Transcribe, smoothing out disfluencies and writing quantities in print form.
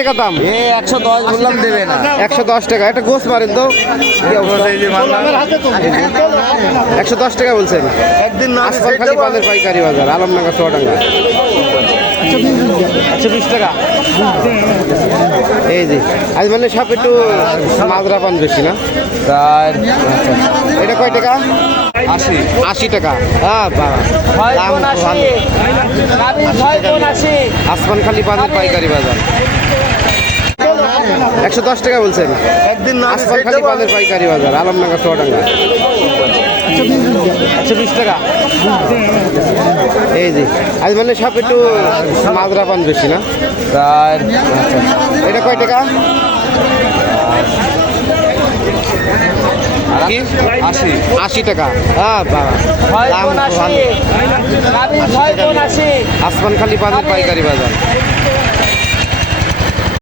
টাকা দাম? 110 বললাম, দেবে না। 110 টাকা। একটা গোস মারেন তো। 110 টাকা বলছেন। একদিন আসমানখালী বাজার পাইকারি বাজার, আলমডাঙ্গা চুয়াডাঙ্গা। 120 টাকা। এই যে আজ মানে সব একটু মাজরা পান বেশি না? এটা কয় টাকা? 80 টাকা। হ্যাঁ, দাম ভালো। আসমানখালী বাজার পাইকারি বাজার। 110 টাকা বলছেন। একদিন আসমানখালী বাজার পাইকারি বাজার, আলমডাঙ্গা চুয়াডাঙ্গা। 120 টাকা। এই যে আজ মানে সব একটু মাজরা পান বেশি না? এটা কয় টাকা? 80 টাকা। হ্যাঁ, দাম ভালো। আসমানখালী বাজার পাইকারি বাজার।